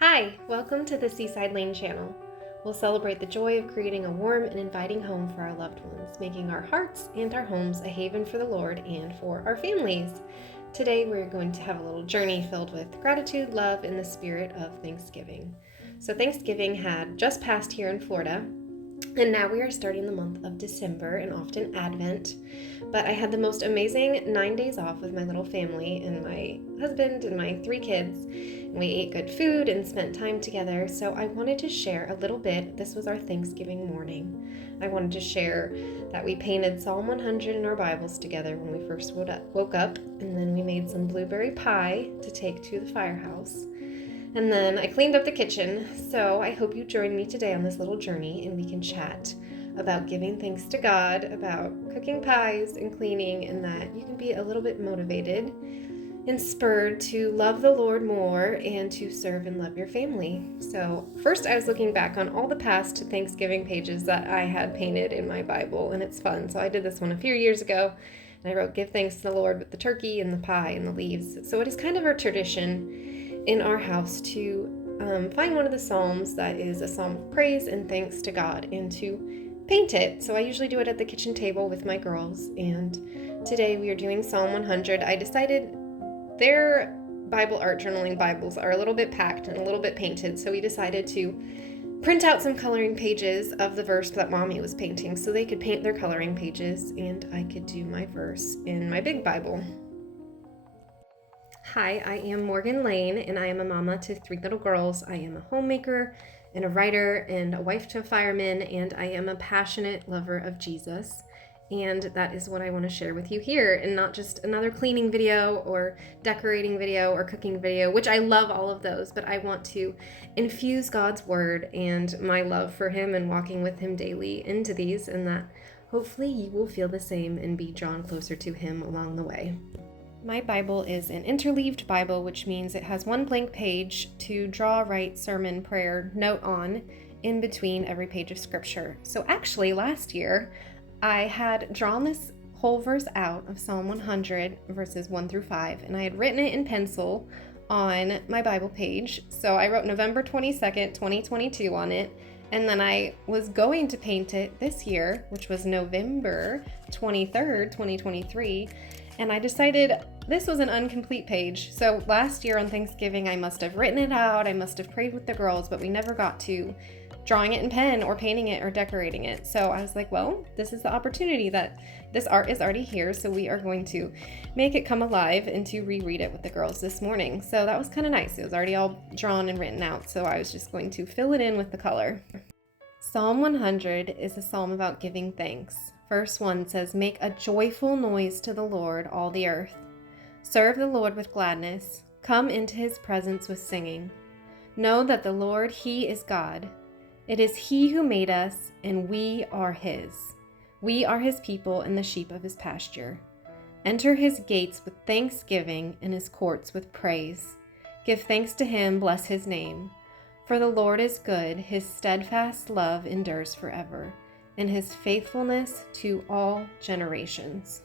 Hi, welcome to the Seaside Lane channel. We'll celebrate the joy of creating a warm and inviting home for our loved ones, making our hearts and our homes a haven for the Lord and for our families. Today we're going to have a little journey filled with gratitude, love, and the spirit of Thanksgiving. So Thanksgiving had just passed here in Florida, and now we are starting the month of December and often Advent. But I had the most amazing 9 days off with my little family and my husband and my 3 kids. And we ate good food and spent time together. So I wanted to share a little bit. This was our Thanksgiving morning. I wanted to share that we painted Psalm 100 in our Bibles together when we first woke up. And then we made some blueberry pie to take to the firehouse. And then I cleaned up the kitchen, so I hope you join me today on this little journey and we can chat about giving thanks to God, about cooking pies and cleaning, and that you can be a little bit motivated and spurred to love the Lord more and to serve and love your family. So first I was looking back on all the past Thanksgiving pages that I had painted in my Bible, and it's fun. So I did this one a few years ago, and I wrote, "Give thanks to the Lord," with the turkey and the pie and the leaves. So it is kind of our tradition in our house to find one of the Psalms that is a psalm of praise and thanks to God and to paint it. So I usually do it at the kitchen table with my girls, and today we are doing Psalm 100. I decided their Bible art journaling Bibles are a little bit packed and a little bit painted, so we decided to print out some coloring pages of the verse that Mommy was painting so they could paint their coloring pages and I could do my verse in my big Bible. Hi, I am Morgan Lane, and I am a mama to 3 little girls. I am a homemaker and a writer and a wife to a fireman, and I am a passionate lover of Jesus. And that is what I want to share with you here, and not just another cleaning video or decorating video or cooking video, which I love all of those, but I want to infuse God's word and my love for him and walking with him daily into these, and that hopefully you will feel the same and be drawn closer to him along the way. My Bible is an interleaved Bible, which means it has one blank page to draw, write, sermon, prayer, note on in between every page of scripture. So actually last year, I had drawn this whole verse out of Psalm 100, verses 1 through 5, and I had written it in pencil on my Bible page. So I wrote November 22nd, 2022 on it, and then I was going to paint it this year, which was November 23rd, 2023, and I decided this was an incomplete page. So last year on Thanksgiving, I must have written it out, I must have prayed with the girls, but we never got to drawing it in pen or painting it or decorating it. So I was like, well, this is the opportunity that this art is already here, so we are going to make it come alive and to reread it with the girls this morning. So that was kind of nice. It was already all drawn and written out, so I was just going to fill it in with the color. Psalm 100 is a psalm about giving thanks. Verse 1 says, "Make a joyful noise to the Lord, all the earth. Serve the Lord with gladness. Come into his presence with singing. Know that the Lord, he is God. It is he who made us, and we are his. We are his people and the sheep of his pasture. Enter his gates with thanksgiving and his courts with praise. Give thanks to him, bless his name. For the Lord is good, his steadfast love endures forever, and his faithfulness to all generations."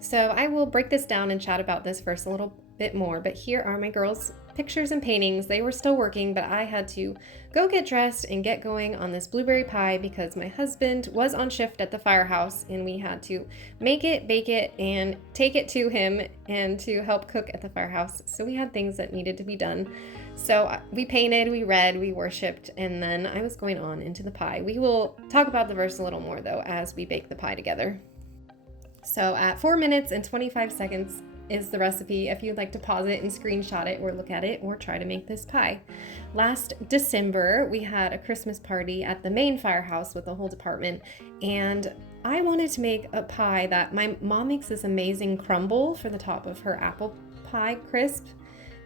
So I will break this down and chat about this verse a little bit more, but here are my girls' pictures and paintings. They were still working, but I had to go get dressed and get going on this blueberry pie because my husband was on shift at the firehouse and we had to make it, bake it, and take it to him and to help cook at the firehouse. So we had things that needed to be done. So we painted, we read, we worshiped, and then I was going on into the pie. We will talk about the verse a little more though as we bake the pie together. So at 4 minutes and 25 seconds is the recipe if you'd like to pause it and screenshot it or look at it or try to make this pie. Last December, we had a Christmas party at the main firehouse with the whole department, and I wanted to make a pie that my mom makes this amazing crumble for the top of her apple pie crisp,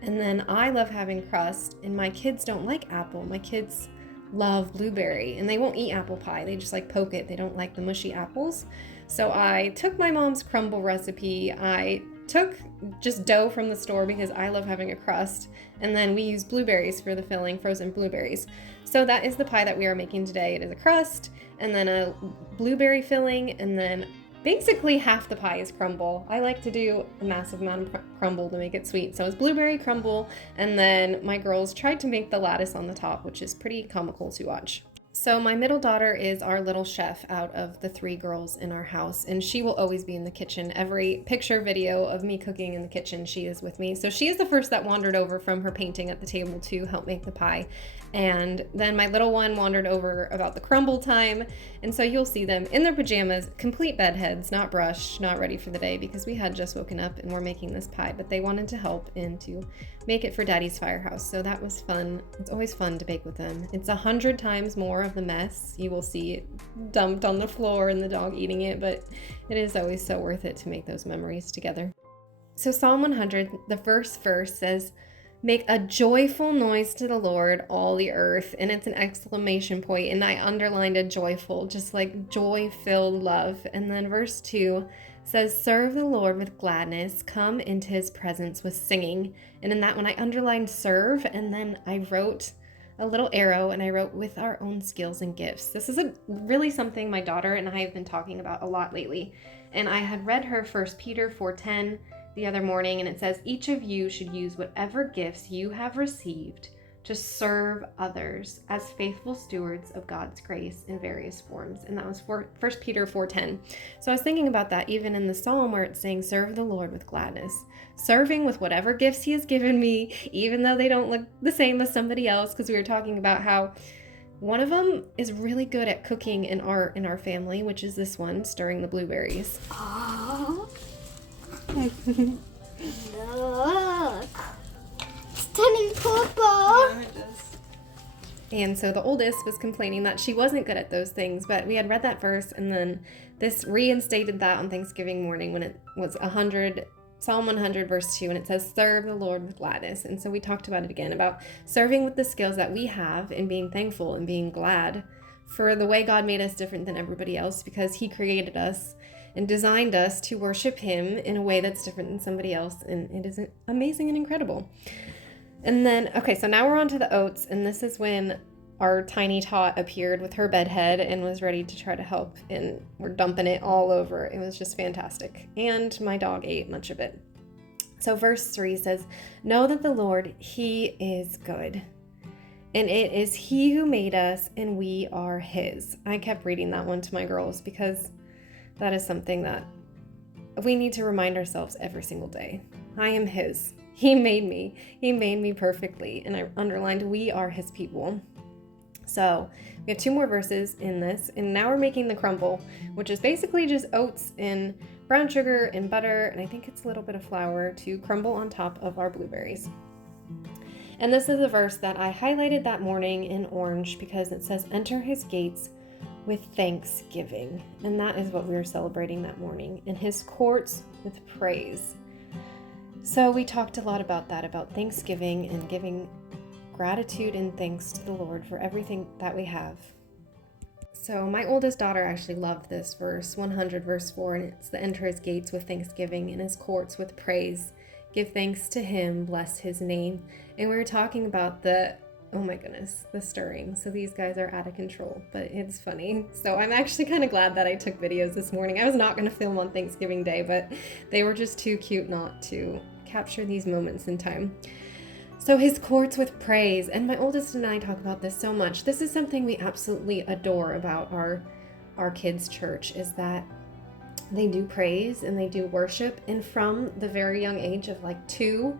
and then I love having crust, and my kids don't like apple. My kids love blueberry, and they won't eat apple pie. They just like poke it. They don't like the mushy apples. So I took my mom's crumble recipe. I took just dough from the store because I love having a crust, and then we use blueberries for the filling, frozen blueberries. So that is the pie that we are making today. It is a crust and then a blueberry filling and then basically half the pie is crumble. I like to do a massive amount of crumble to make it sweet. So it's blueberry crumble, and then my girls tried to make the lattice on the top, which is pretty comical to watch. So my middle daughter is our little chef out of the 3 girls in our house, and she will always be in the kitchen. Every picture video of me cooking in the kitchen, she is with me. So she is the first that wandered over from her painting at the table to help make the pie. And then my little one wandered over about the crumble time. And so you'll see them in their pajamas, complete bedheads, not brushed, not ready for the day, because we had just woken up and we're making this pie, but they wanted to help and to make it for Daddy's Firehouse. So that was fun. It's always fun to bake with them. It's 100 times more of the mess. You will see it dumped on the floor and the dog eating it, but it is always so worth it to make those memories together. So Psalm 100, the first verse says, "Make a joyful noise to the Lord, all the earth." And it's an exclamation point, and I underlined a joyful, just like joy-filled love. And then verse 2 says, "Serve the Lord with gladness, come into his presence with singing." And in that one, I underlined serve, and then I wrote a little arrow, and I wrote with our own skills and gifts. This is really something my daughter and I have been talking about a lot lately. And I had read her 1 Peter 4:10 the other morning, and it says, "Each of you should use whatever gifts you have received to serve others as faithful stewards of God's grace in various forms." And that was 1 Peter 4:10. So I was thinking about that even in the psalm where it's saying, serve the Lord with gladness. Serving with whatever gifts he has given me, even though they don't look the same as somebody else, because we were talking about how one of them is really good at cooking in our family, which is this one, stirring the blueberries. Oh. Look. It's turning purple. Yeah, it does. And so the oldest was complaining that she wasn't good at those things, but we had read that verse, and then this reinstated that on Thanksgiving morning when it was Psalm 100 verse 2, and it says, "Serve the Lord with gladness." And so we talked about it again, about serving with the skills that we have and being thankful and being glad for the way God made us different than everybody else, because he created us and designed us to worship him in a way that's different than somebody else, and it is amazing and incredible. And then, okay, so now we're on to the oats, and this is when our tiny tot appeared with her bed head and was ready to try to help, and we're dumping it all over. It was just fantastic, and my dog ate much of it. So verse 3 says, "Know that the Lord, he is good, and it is he who made us, and we are his." I kept reading that one to my girls because that is something that we need to remind ourselves every single day. I am his. He made me. He made me perfectly. And I underlined, we are his people. So we have 2 more verses in this. And now we're making the crumble, which is basically just oats and brown sugar and butter. And I think it's a little bit of flour to crumble on top of our blueberries. And this is a verse that I highlighted that morning in orange because it says, "Enter his gates with thanksgiving." And that is what we were celebrating that morning. "In his courts with praise." So we talked a lot about that, about Thanksgiving and giving gratitude and thanks to the Lord for everything that we have. So my oldest daughter actually loved this verse, 100 verse 4, and it's the "Enter his gates with thanksgiving, in his courts with praise. Give thanks to him, bless his name." And we were talking about the stirring. So these guys are out of control, but it's funny. So I'm actually kind of glad that I took videos this morning. I was not going to film on Thanksgiving Day, but they were just too cute not to capture these moments in time. So his courts with praise. And my oldest and I talk about this so much. This is something we absolutely adore about our kids' church, is that they do praise and they do worship. And from the very young age of like 2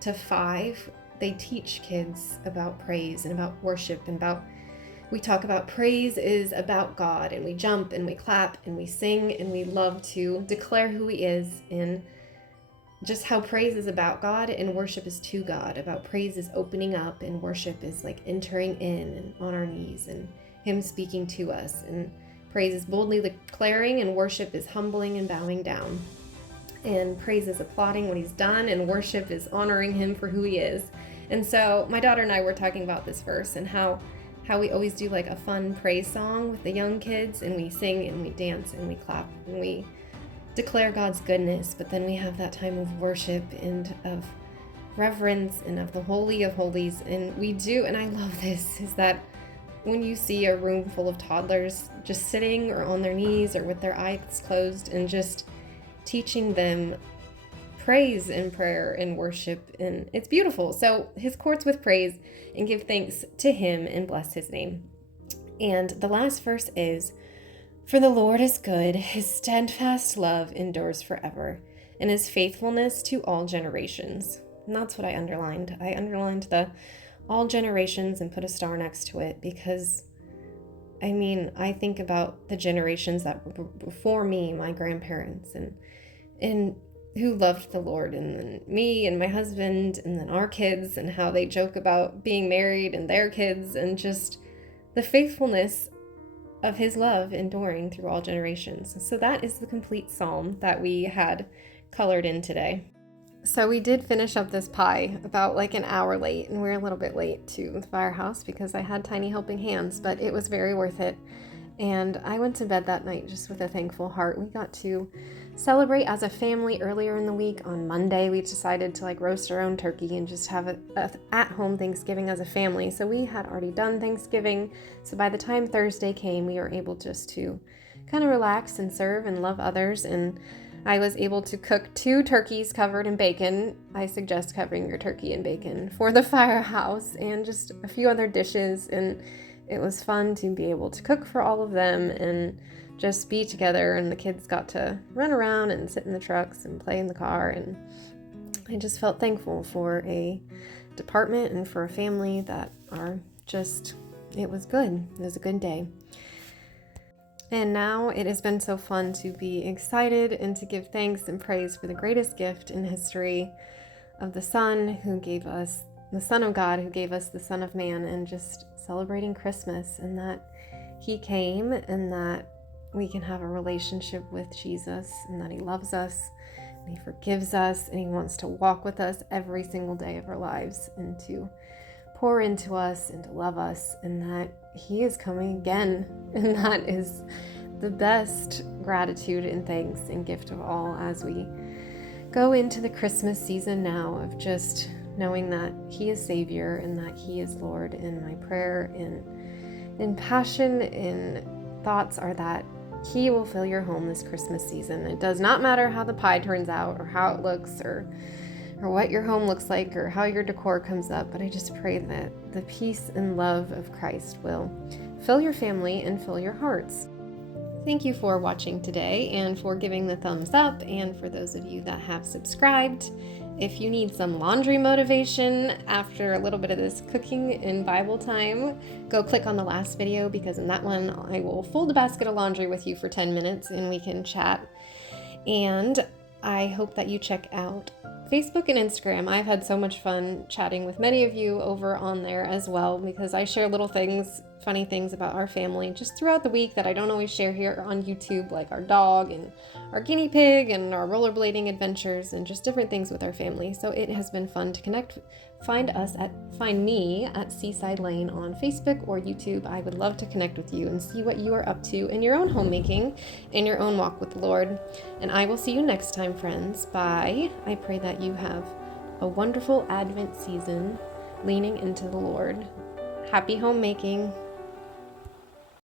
to 5, they teach kids about praise and about worship and we talk about praise is about God, and we jump and we clap and we sing and we love to declare who he is, and just how praise is about God and worship is to God. About praise is opening up and worship is like entering in and on our knees and him speaking to us, and praise is boldly declaring and worship is humbling and bowing down. And praise is applauding what he's done, and worship is honoring him for who he is. And so my daughter and I were talking about this verse and how we always do like a fun praise song with the young kids, and we sing and we dance and we clap and we declare God's goodness, but then we have that time of worship and of reverence and of the Holy of Holies. And we do, and I love this, is that when you see a room full of toddlers just sitting or on their knees or with their eyes closed and just teaching them praise and prayer and worship, and it's beautiful. So his courts with praise, and give thanks to him and bless his name. And the last verse is, "For the Lord is good, his steadfast love endures forever, and his faithfulness to all generations." And that's what I underlined. I underlined the all generations and put a star next to it, because I mean, I think about the generations that were before me, my grandparents, and who loved the Lord, and then me and my husband, and then our kids, and how they joke about being married and their kids, and just the faithfulness of his love enduring through all generations. So that is the complete psalm that we had colored in today. So we did finish up this pie about like an hour late, and we're a little bit late to the firehouse because I had tiny helping hands, but it was very worth it. And I went to bed that night just with a thankful heart. We got to celebrate as a family earlier in the week. On Monday, we decided to like roast our own turkey and just have a at-home Thanksgiving as a family. So we had already done Thanksgiving. So by the time Thursday came, we were able just to kind of relax and serve and love others. And I was able to cook 2 turkeys covered in bacon. I suggest covering your turkey in bacon for the firehouse, and just a few other dishes. And it was fun to be able to cook for all of them and just be together, and the kids got to run around and sit in the trucks and play in the car, and I just felt thankful for a department and for a family that are just, it was good. It was a good day. And now it has been so fun to be excited and to give thanks and praise for the greatest gift in history of the Son who gave us, the Son of God who gave us the Son of Man, and just celebrating Christmas, and that he came, and that we can have a relationship with Jesus, and that he loves us, and he forgives us, and he wants to walk with us every single day of our lives, and to pour into us and to love us, and that he is coming again. And that is the best gratitude and thanks and gift of all as we go into the Christmas season now, of just knowing that he is Savior and that he is Lord. And my prayer and passion and thoughts are that he will fill your home this Christmas season. It does not matter how the pie turns out or how it looks or what your home looks like or how your decor comes up, but I just pray that the peace and love of Christ will fill your family and fill your hearts. Thank you for watching today and for giving the thumbs up, and for those of you that have subscribed. If you need some laundry motivation after a little bit of this cooking and Bible time, go click on the last video, because in that one I will fold a basket of laundry with you for 10 minutes and we can chat. And I hope that you check out Facebook and Instagram. I've had so much fun chatting with many of you over on there as well, because I share little things, funny things about our family just throughout the week that I don't always share here on YouTube, like our dog and our guinea pig and our rollerblading adventures and just different things with our family. So it has been fun to connect. Find me at Seaside Lane on Facebook or YouTube. I would love to connect with you and see what you are up to in your own homemaking, in your own walk with the Lord. And I will see you next time, friends. Bye. I pray that you have a wonderful Advent season leaning into the Lord. Happy homemaking.